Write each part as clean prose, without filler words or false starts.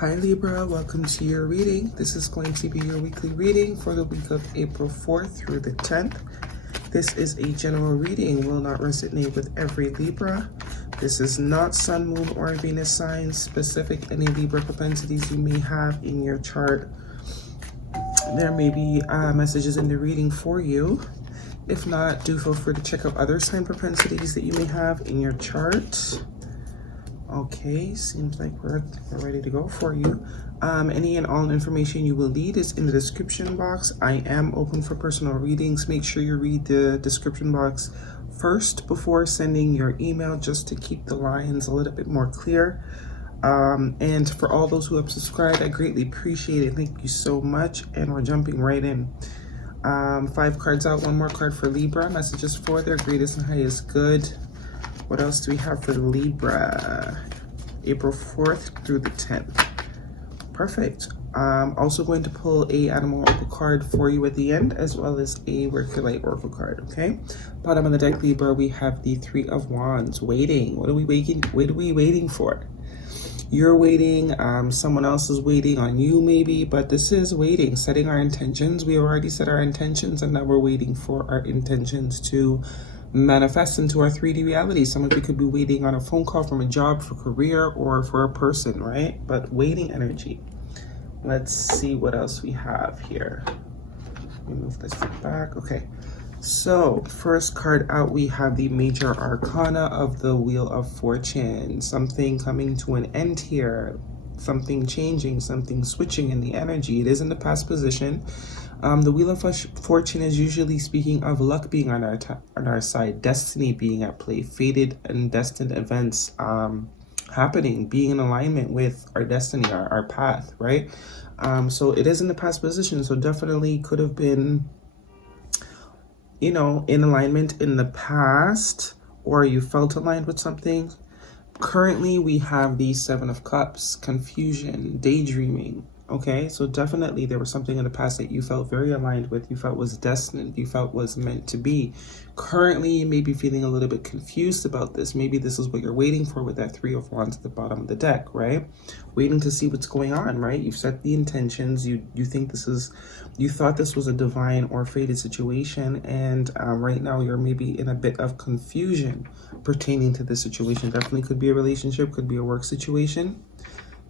Hi Libra, welcome to your reading. This is going to be your weekly reading for the week of April 4th through the 10th. This is a general reading, will not resonate with every Libra. This is not Sun, Moon, or Venus signs specific. Any Libra propensities you may have in your chart, there may be messages in the reading for you. If not, do feel free to check out other sign propensities that you may have in your chart. Okay, seems like we're ready to go for you. Any and all information you will need is in the description box. I am open for personal readings. Make sure you read the description box first before sending your email, just to keep the lines a little bit more clear. And for all those who have subscribed, I greatly appreciate it. Thank you so much. And we're jumping right in. 5 cards out, 1 more card for Libra. Messages for their greatest and highest good. What else do we have for Libra? April 4th through the 10th. Perfect. Also going to pull a animal oracle card for you at the end, as well as a work your light oracle card, okay? Bottom of the deck, Libra, we have the 3 of Wands. Waiting. What are we waiting? What are we waiting for? You're waiting. Someone else is waiting on you, maybe, but this is waiting. Setting our intentions. We already set our intentions, and now we're waiting for our intentions to manifest into our 3D reality. Some of you could be waiting on a phone call from a job, for career, or for a person, right? But waiting energy. Let's see what else we have here. Let me move this back. Okay. So first card out, we have the major arcana of the Wheel of Fortune. Something coming to an end here. Something changing, something switching in the energy. It is in the past position. The Wheel of Fortune is usually speaking of luck being on our side, destiny being at play, fated and destined events happening, being in alignment with our destiny, our path, right? So it is in the past position, so definitely could have been, you know, in alignment in the past, or you felt aligned with something. Currently, we have the 7 of Cups, confusion, daydreaming. Okay, so definitely there was something in the past that you felt very aligned with, you felt was destined, you felt was meant to be. Currently, you may be feeling a little bit confused about this. Maybe this is what you're waiting for with that 3 of Wands at the bottom of the deck, right? Waiting to see what's going on, right? You've set the intentions, you think this is, you thought this was a divine or fated situation, and right now you're maybe in a bit of confusion pertaining to this situation. Definitely could be a relationship, could be a work situation.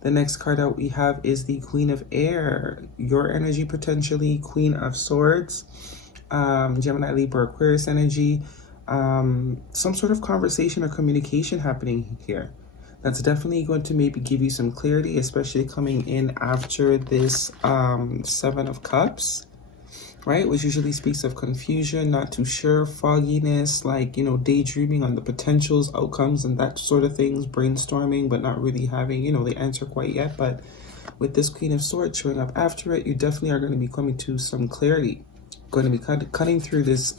The next card out we have is the Queen of Air. Your energy, potentially Queen of Swords, Gemini, Libra, Aquarius energy. Some sort of conversation or communication happening here. That's definitely going to maybe give you some clarity, especially coming in after this 7 of Cups, right? Which usually speaks of confusion, not too sure, fogginess, like, you know, daydreaming on the potentials, outcomes, and that sort of things, brainstorming, but not really having, you know, the answer quite yet. But with this Queen of Swords showing up after it, you definitely are going to be coming to some clarity, going to be cutting through this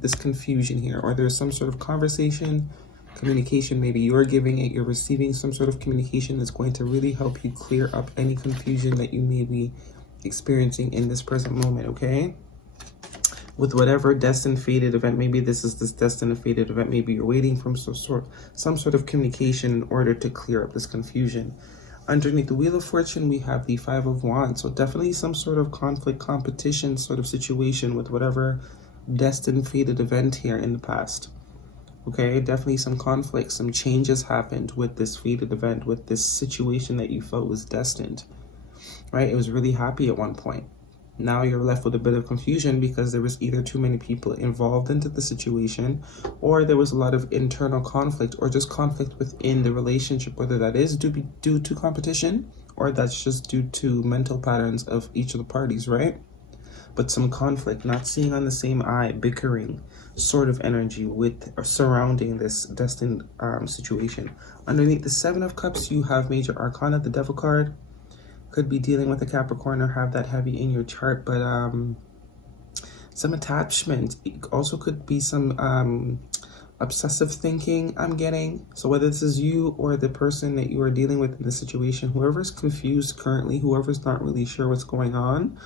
this confusion here, or there's some sort of conversation, communication, maybe you're giving it, you're receiving some sort of communication that's going to really help you clear up any confusion that you may be experiencing in this present moment, okay? With whatever destined fated event, maybe this is this destined fated event, maybe you're waiting for some sort of communication in order to clear up this confusion. Underneath the Wheel of Fortune, we have the 5 of Wands, so definitely some sort of conflict, competition sort of situation with whatever destined fated event here in the past. Okay, definitely some conflict, some changes happened with this fated event, with this situation that you felt was destined, right? It was really happy at one point. Now you're left with a bit of confusion because there was either too many people involved into the situation, or there was a lot of internal conflict, or just conflict within the relationship, whether that is due to competition, or that's just due to mental patterns of each of the parties, right? But some conflict, not seeing on the same eye, bickering sort of energy with or surrounding this destined situation. Underneath the 7 of Cups, you have major arcana, the Devil card. Could be dealing with a Capricorn or have that heavy in your chart, but some attachment. It also could be some obsessive thinking I'm getting. So whether this is you or the person that you are dealing with in the situation, whoever's confused currently, whoever's not really sure what's going on,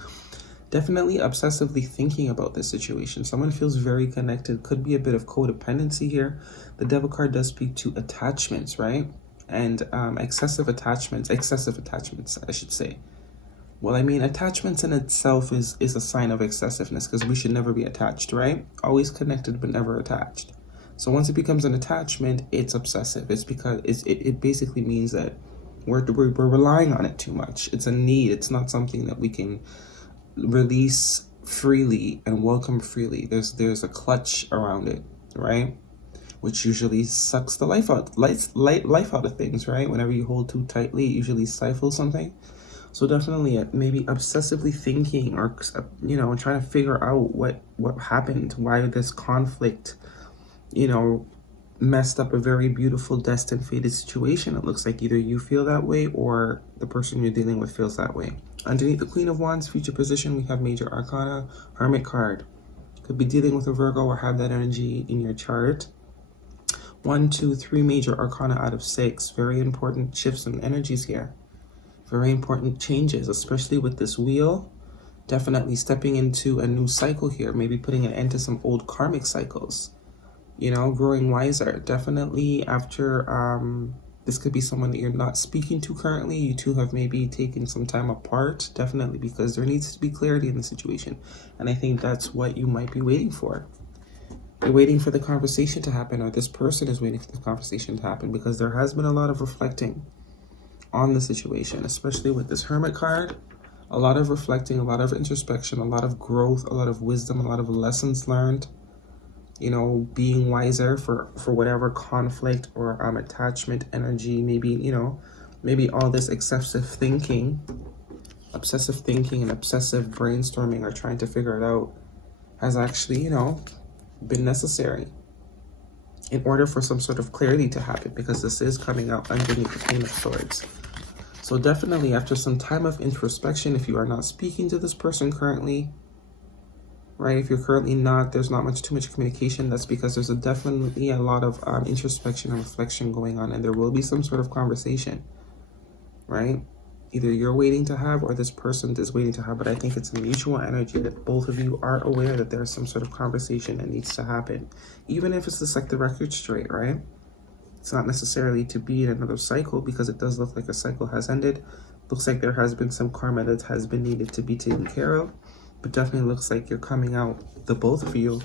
definitely obsessively thinking about this situation. Someone feels very connected. Could be a bit of codependency here. The Devil card does speak to attachments, right? and excessive attachments, I should say. Well, I mean, attachments in itself is a sign of excessiveness, because we should never be attached, right? Always connected, but never attached. So once it becomes an attachment, it's obsessive. It's because it basically means that we're relying on it too much. It's a need. It's not something that we can release freely and welcome freely. There's a clutch around it, right? Which usually sucks the life out of things, right? Whenever you hold too tightly, it usually stifles something. So definitely maybe obsessively thinking, or trying to figure out what happened, why this conflict messed up a very beautiful, destined, fated situation. It looks like either you feel that way or the person you're dealing with feels that way. Underneath the Queen of Wands future position, we have Major Arcana, Hermit card. Could be dealing with a Virgo or have that energy in your chart. 1, 2, 3 major arcana out of 6. Very important shifts and energies here. Very important changes, especially with this wheel. Definitely stepping into a new cycle here. Maybe putting an end to some old karmic cycles. Growing wiser. Definitely after, this could be someone that you're not speaking to currently. You two have maybe taken some time apart. Definitely, because there needs to be clarity in the situation. And I think that's what you might be waiting for. You're waiting for the conversation to happen, or this person is waiting for the conversation to happen, because there has been a lot of reflecting on the situation, especially with this Hermit card. A lot of reflecting, a lot of introspection, a lot of growth, a lot of wisdom, a lot of lessons learned. Being wiser for whatever conflict or attachment energy, maybe all this obsessive thinking and obsessive brainstorming or trying to figure it out has actually, been necessary in order for some sort of clarity to happen, because this is coming out underneath the Queen of Swords. So definitely after some time of introspection, if you are not speaking to this person currently, right? If you're currently not, there's not too much communication. That's because there's definitely a lot of introspection and reflection going on, and there will be some sort of conversation, right? Either you're waiting to have or this person is waiting to have, but I think it's a mutual energy that both of you are aware that there's some sort of conversation that needs to happen. Even if it's to set the record straight, right? It's not necessarily to be in another cycle, because it does look like a cycle has ended. Looks like there has been some karma that has been needed to be taken care of. But definitely looks like you're coming out, the both of you,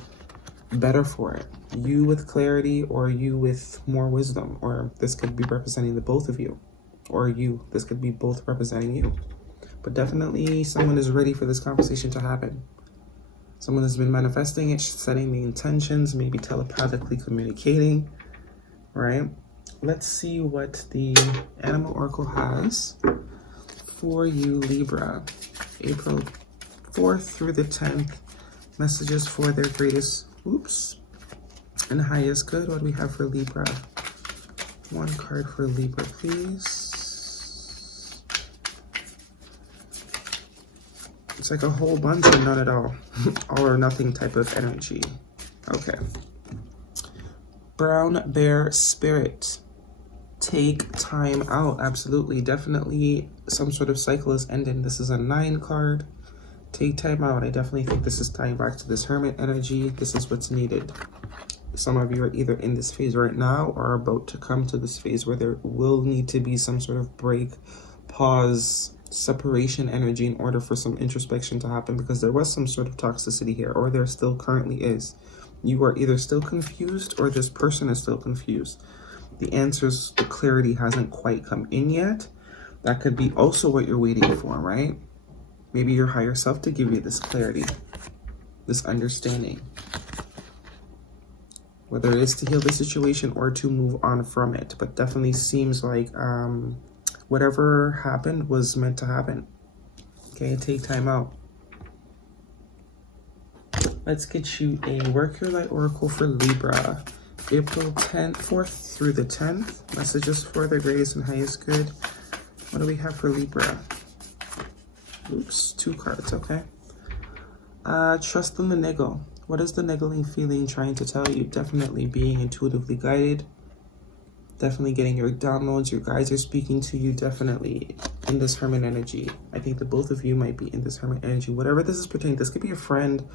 better for it. You with clarity, or you with more wisdom. Or this could be representing the both of you. Or you, this could be both representing you. But definitely someone is ready for this conversation to happen. Someone has been manifesting it, setting the intentions, maybe telepathically communicating, right? Let's see what the Animal Oracle has for you, Libra. April 4th through the 10th, messages for their greatest, and highest good. What do we have for Libra? One card for Libra, please. It's like a whole bunch of none at all. All or nothing type of energy. Okay. Brown Bear Spirit. Take time out. Absolutely. Definitely some sort of cycle is ending. This is a 9 card. Take time out. I definitely think this is tying back to this Hermit energy. This is what's needed. Some of you are either in this phase right now or about to come to this phase where there will need to be some sort of break, pause, separation energy in order for some introspection to happen, because there was some sort of toxicity here, or there still currently is. You are either still confused or this person is still confused. The answers, the clarity hasn't quite come in yet. That could be also what you're waiting for, right? Maybe your higher self to give you this clarity, this understanding. Whether it is to heal the situation or to move on from it. But definitely seems like whatever happened was meant to happen. Okay, take time out. Let's get you a Work Your Light Oracle for Libra. April 4th through the 10th. Messages for their greatest and highest good. What do we have for Libra? 2 cards, okay. Trust in the niggle. What is the niggling feeling trying to tell you? Definitely being intuitively guided. Definitely getting your downloads. Your guides are speaking to you. Definitely in this Hermit energy. I think that both of you might be in this Hermit energy. Whatever this is pertaining, this could be a friend,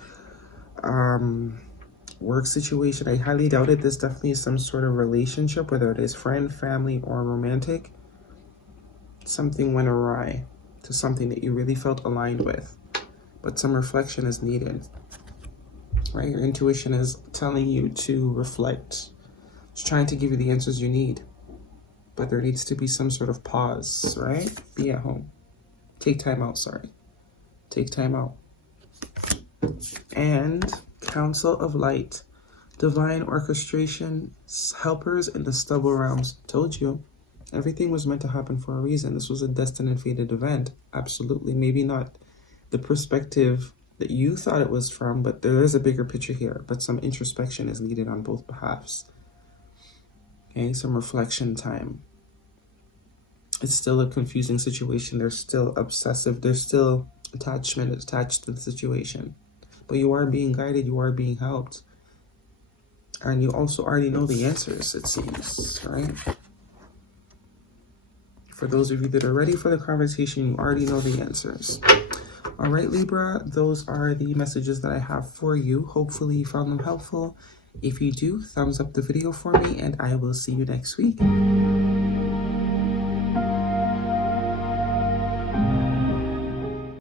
work situation. I highly doubt it. This definitely is some sort of relationship, whether it is friend, family, or romantic. Something went awry to something that you really felt aligned with, but some reflection is needed, right? Your intuition is telling you to reflect. It's trying to give you the answers you need, but there needs to be some sort of pause, right? Be at home. Take time out, sorry. Take time out. And Council of Light, divine orchestration, helpers in the stubble realms. Told you, everything was meant to happen for a reason. This was a destined and fated event. Absolutely. Maybe not the perspective that you thought it was from, but there is a bigger picture here. But some introspection is needed on both behalves. Okay, some reflection time. It's still a confusing situation. There's still obsessive. There's still attachment attached to the situation. But you are being guided. You are being helped. And you also already know the answers, it seems, right? For those of you that are ready for the conversation, you already know the answers. All right, Libra, those are the messages that I have for you. Hopefully you found them helpful. If you do, thumbs up the video for me, and I will see you next week.